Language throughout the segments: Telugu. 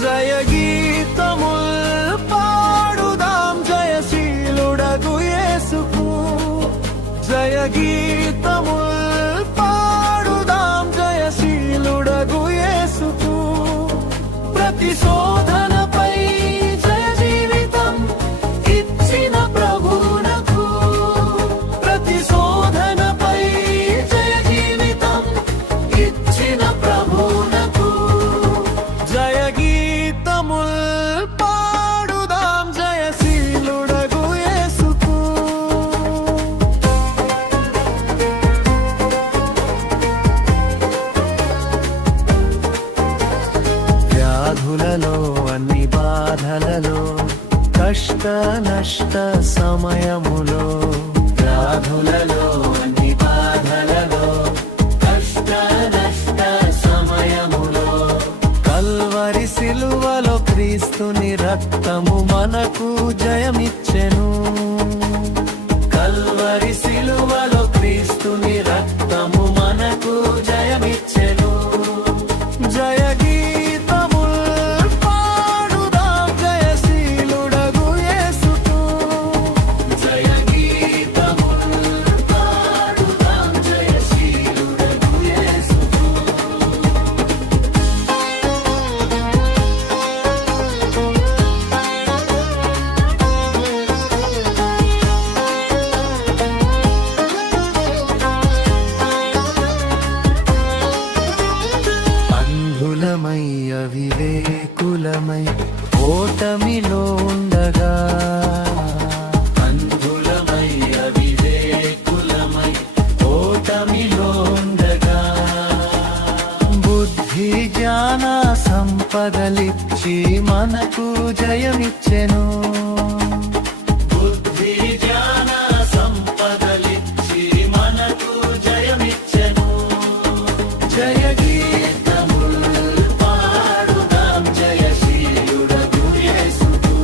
జయ గీతముల్ పాడుదాం జయశీలుడగు యేసుకు జయ గీతముల్ పాడుదాం జయశీలుడగు యేసుకు ప్రతి శోధనపై జయ జీవితం ఇచ్చిన ప్రభువునకు ప్రతి శోధనపై జయ జీవితం ఇచ్చిన ప్రభువునకు జయ గీతముల్ పాడుదాం జయశీలుడగు యేసుకు వ్యాధులలో అన్ని బాధలలో కష్ట నష్ట సమయములో వ్యాధులలో అన్ని బాధలలో కష్ట నష్ట సమయములో కల్వరి సిలువలో క్రీస్తుని రక్తము మనకు జయమిచ్చెను కల్వరి సిలువలో క్రీస్తుని రక్తము మనకు జయమిచ్చెను జయ గీతముల్ పాడుదాం జయశీలుడగు యేసుకు జయ గీతముల్ పాడుదాం జయశీలుడగు యేసుకు అంధులమై అవివేకులమై ఓటమిలో ఉండగా అంధులమై అవివేకులమై ఓటమిలో ఉండగా బుద్ధి జ్ఞాన సంపదలిచ్చి మనకు జయమిచ్చెను బుద్ధి జ్ఞాన సంపదలిచ్చి మనకు జయమిచ్చెను జయ గీతముల్ పాడుదాం జయశీలుడగు యేసుకు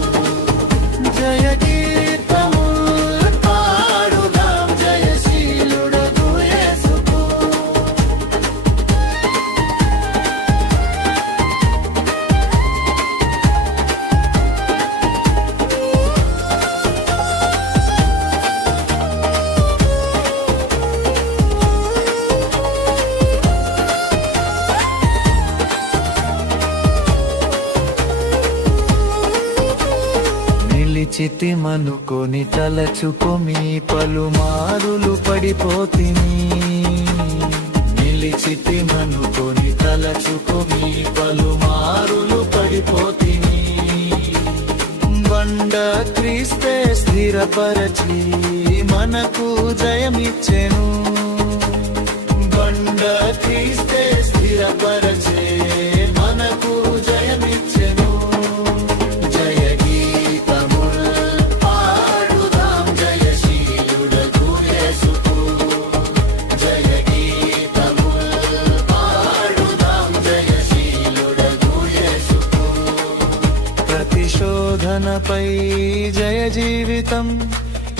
జయ గీతముల్ పాడుదాం జయశీలుడగు యేసుకు నిలిచితి మనుకొని తలచుకొమి పలుమారులు పడిపోతిని నిలిచితి మనుకొని తలచుకొమి పలుమారులు పడిపోతిని బండ క్రీస్తే స్థిరపరచి మనకు జయమిచ్చెను బండ క్రీస్తే స్థిరపరచే మనకు జయమిచ్చెను జయ గీతముల్ పాడుదాం జయశీలుడగు యేసుకు జయ గీతముల్ పాడుదాం జయశీలుడగు యేసుకు ప్రతి శోధనపై జయ జీవితం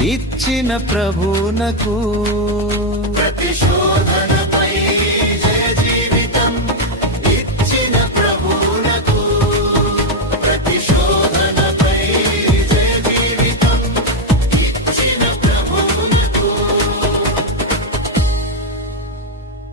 ఇచ్చిన ప్రభువునకు ప్రతి